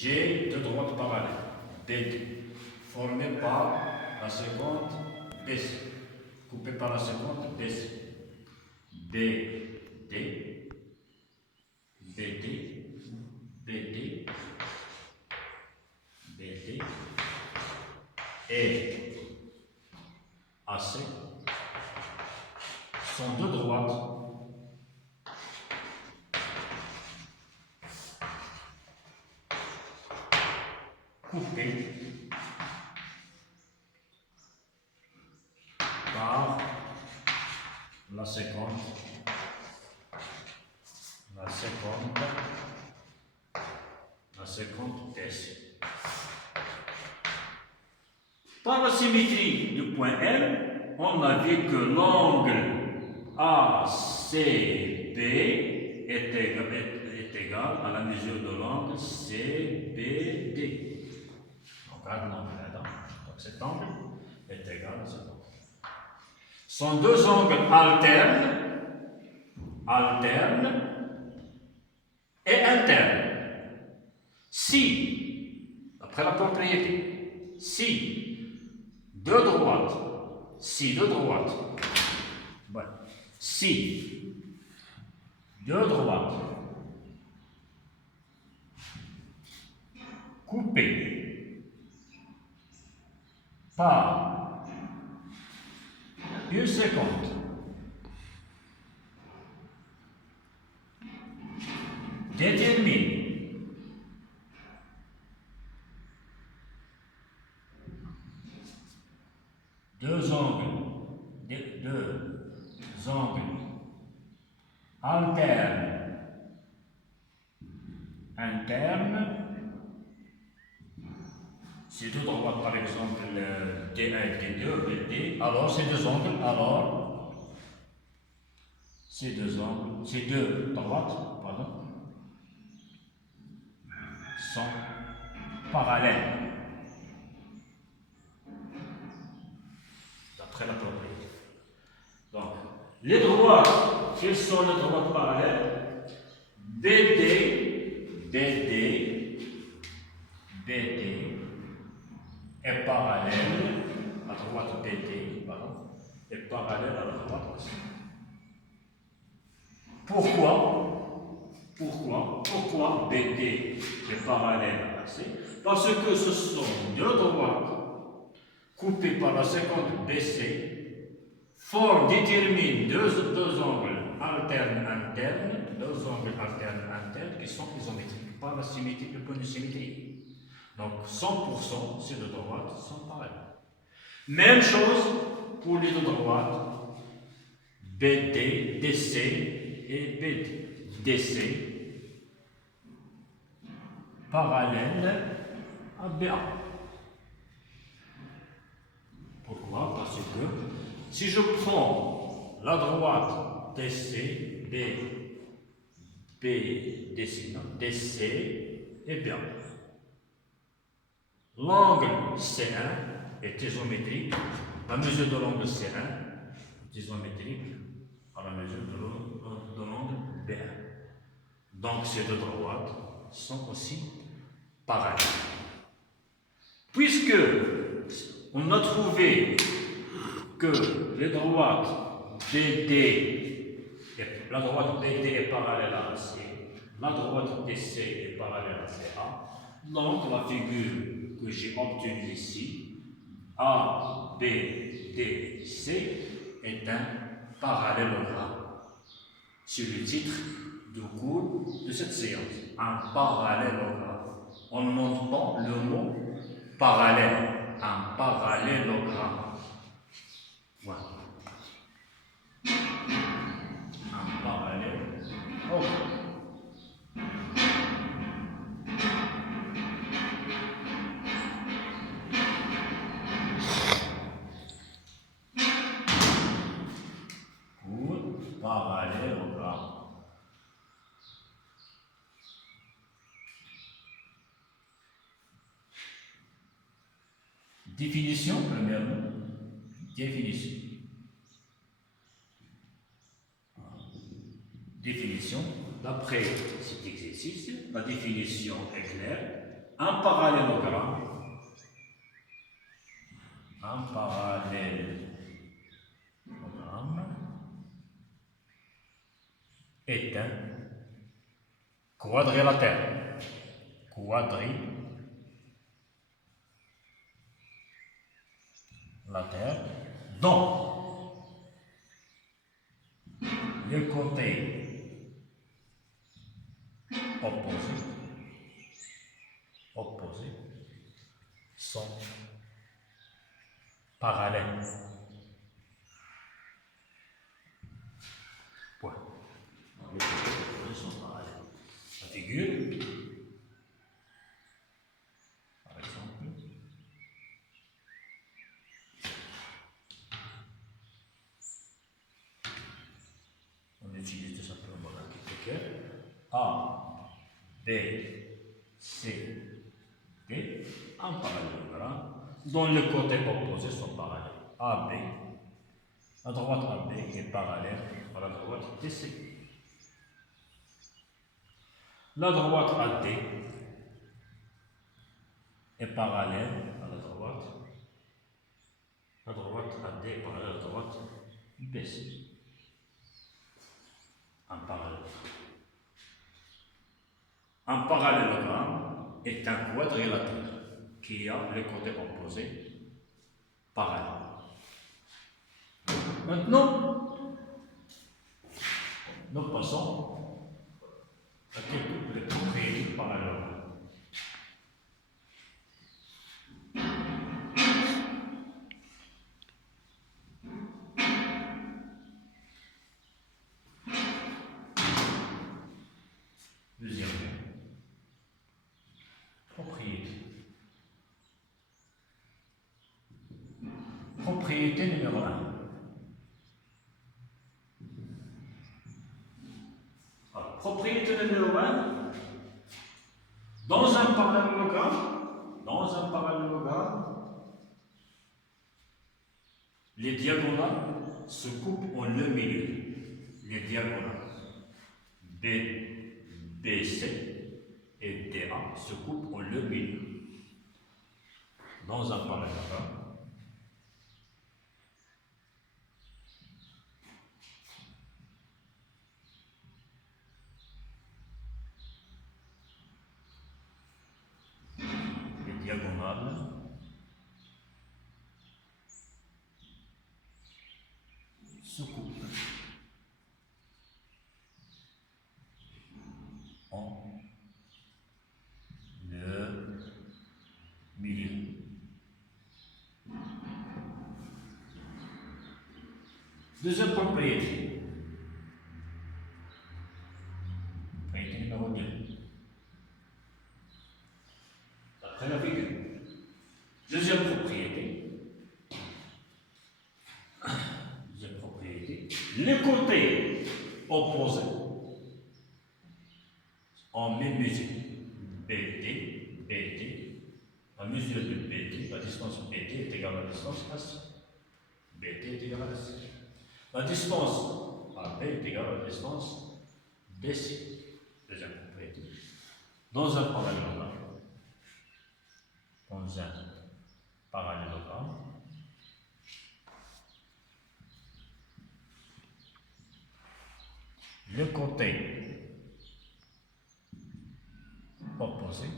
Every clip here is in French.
j'ai deux droites parallèles, BD, formées par la seconde BC, coupées par la seconde BC. BD, BD, BD, BD et AC sont deux droites coupées par la seconde DC. Par la symétrie du point M, on a vu que l'angle ACB est égal à la mesure de l'angle CBD. Donc, donc cet angle est égal à cet angle. Ce sont deux angles alternes et internes. Si, après la propriété, si deux droites, si deux droites coupées par une seconde détermine deux angles internes, ces deux droites par exemple D1 et D2, D, alors ces deux droites sont parallèles d'après la propriété. Donc, les droites, quelles sont les droites parallèles? BD est parallèle à droite BD, est parallèle à la droite aussi. Pourquoi BD est parallèle à AC? Parce que ce sont deux droites coupées par la seconde BC, déterminent deux angles alternes qui sont isométriques par la symétrie, le point de symétrie. Donc 100% ces deux droites sont parallèles. Même chose pour les deux droites BD, DC et BD. DC parallèle à BA. Pourquoi? Parce que si je prends la droite DC, DC et BA, l'angle C1 est isométrique, la mesure de l'angle C1 est isométrique à la mesure de l'angle B1. Donc ces deux droites sont aussi parallèles. Puisque on a trouvé que les droites la droite BD est parallèle à AC, la droite DC est parallèle à CA, donc la figure que j'ai obtenue ici, ABDC, est un parallélogramme. C'est le titre du cours de cette séance, un parallélogramme. On entend le mot parallèle, un parallélogramme. Voilà. Un parallélogramme. Parallélogramme. Définition, premièrement. Définition. D'après cet exercice, la définition est claire. un parallélogramme, un parallélogramme est un quadrilatère. Quadrilatère dont les côtés opposés sont parallèles. Point. Les côtés opposés sont parallèles. La figure, par exemple, on utilise tout simplement la multiplicateur A, B, C, D, un parallélogramme dont les côtés opposés sont parallèles. AB, la droite AB est parallèle à la droite DC. La droite AD est parallèle à la droite. La droite AD est parallèle à la droite BC. Un parallélogramme. Un parallélogramme est un quadrilatère qui a les côtés opposés parallèles. Maintenant, nous passons à quelques propriétés du parallélogramme. Deuxième propriété. Propriété numéro 1. Propriété numéro 1. Dans un parallélogramme, les diagonales se coupent en le milieu. Les diagonales B, BC et DA se coupent en le milieu. Dans un parallélogramme, les diagonales se coupent en le milieu. Deuxième propriété. Propriété numéro 2. Après la figure. Deuxième propriété. Les côtés opposés en même mesure. BD, la mesure de BD, la distance BD est égale à la distance AC. BD est égale à AC. La distance AB est égale à la distance BC. Deuxième propriété. Dans un parallélogramme, le côté opposé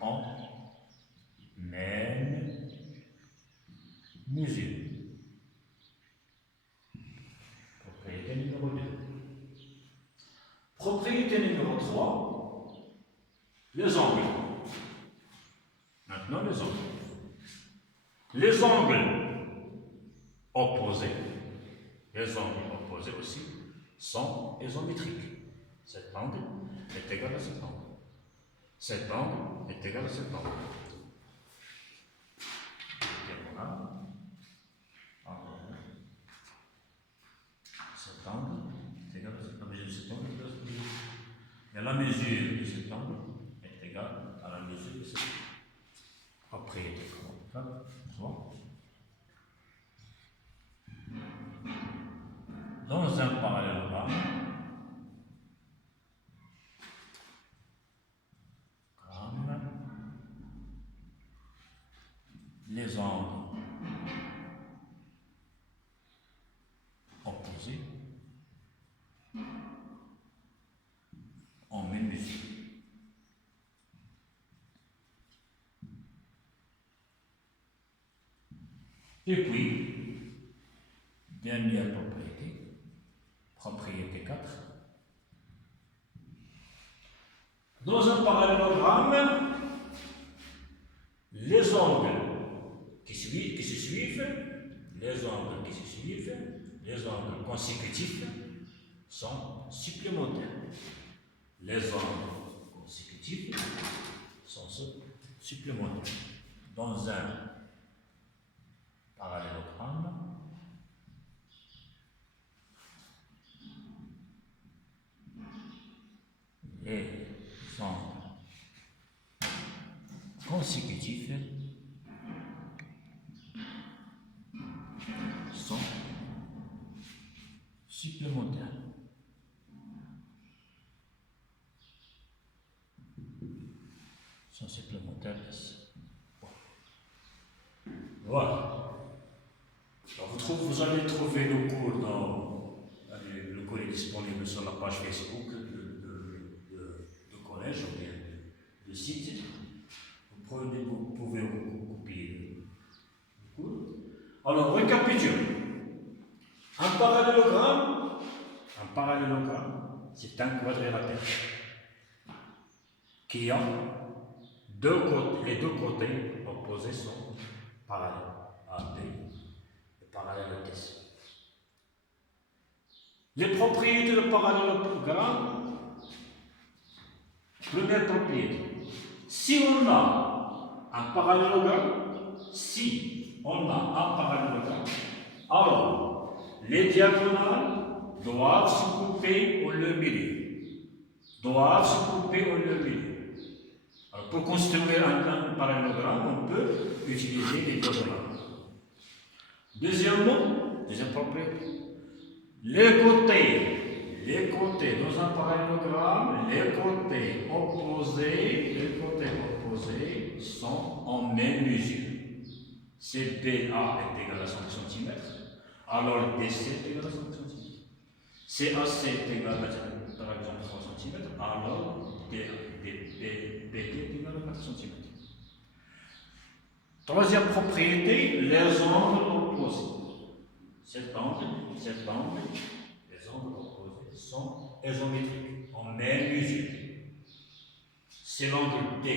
en même mesure. Propriété numéro 2. Propriété numéro 3, les angles. Maintenant, les angles. Les angles opposés aussi sont isométriques. Cet angle est égal à cet angle. Cet angle est égal à cet angle. Cet angle est égal à cet angle. Et la mesure de cet angle est égale à la mesure de cette propriété. Dans un parallélogramme, Et puis, dernière propriété, propriété 4. Dans un parallélogramme, les angles qui se suivent, les angles consécutifs sont supplémentaires. Les angles consécutifs sont supplémentaires. Dans un parallélogramme, les angles consécutifs sont supplémentaires. Voilà. Alors vous allez trouver le cours le cours est disponible sur la page Facebook de collège ou bien de site. Vous pouvez copier le cours. Alors, récapitulons. Un parallélogramme, c'est un quadrilatère qui a les deux côtés opposés sont parallèles. AB et parallèle à C. Les propriétés du parallélogramme. Première propriété. Si on a un parallélogramme, alors les diagonales doivent se couper au milieu. Alors, pour construire un parallélogramme, on peut utiliser les diagonales. Deuxième propriété. Les côtés dans un parallélogramme, les côtés opposés sont en même mesure. Si BA est égal à 5 cm, alors DC est égal à 5 cm. CAC est égal à, par exemple, 3 cm, alors BD est égal à 4 cm. Troisième propriété, les angles opposés. Cet angle, les angles opposés sont isométriques, en même mesure. Si l'angle D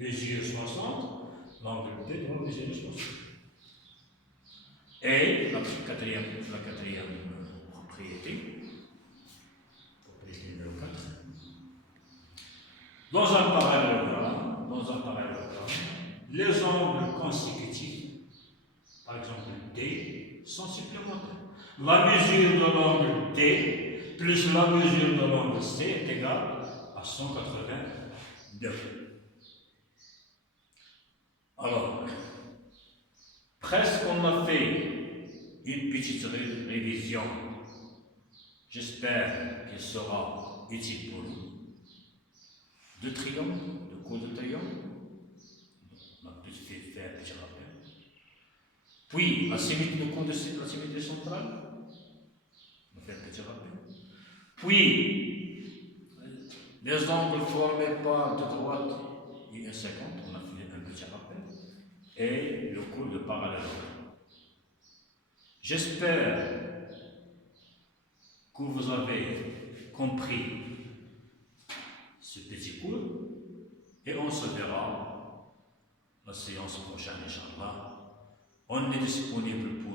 mesure 60, l'angle D doit mesurer 60. Et la quatrième propriété numéro 4. Dans un parallélogramme, les angles consécutifs, par exemple D, sont supplémentaires. La mesure de l'angle D plus la mesure de l'angle C est égale à 182. Alors, presque on a fait une petite révision. J'espère qu'elle sera utile pour nous. De cours de triangle. On a plus fait faire un petit rappel. Puis, le cours de la symétrie centrale. On a fait un petit rappel. Puis, les angles formés par de droite et un 50. On a fait un petit rappel. Et le cours de parallélogramme. J'espère que vous avez compris ce petit cours et on se verra la séance prochaine, Inch'Allah. On est disponible pour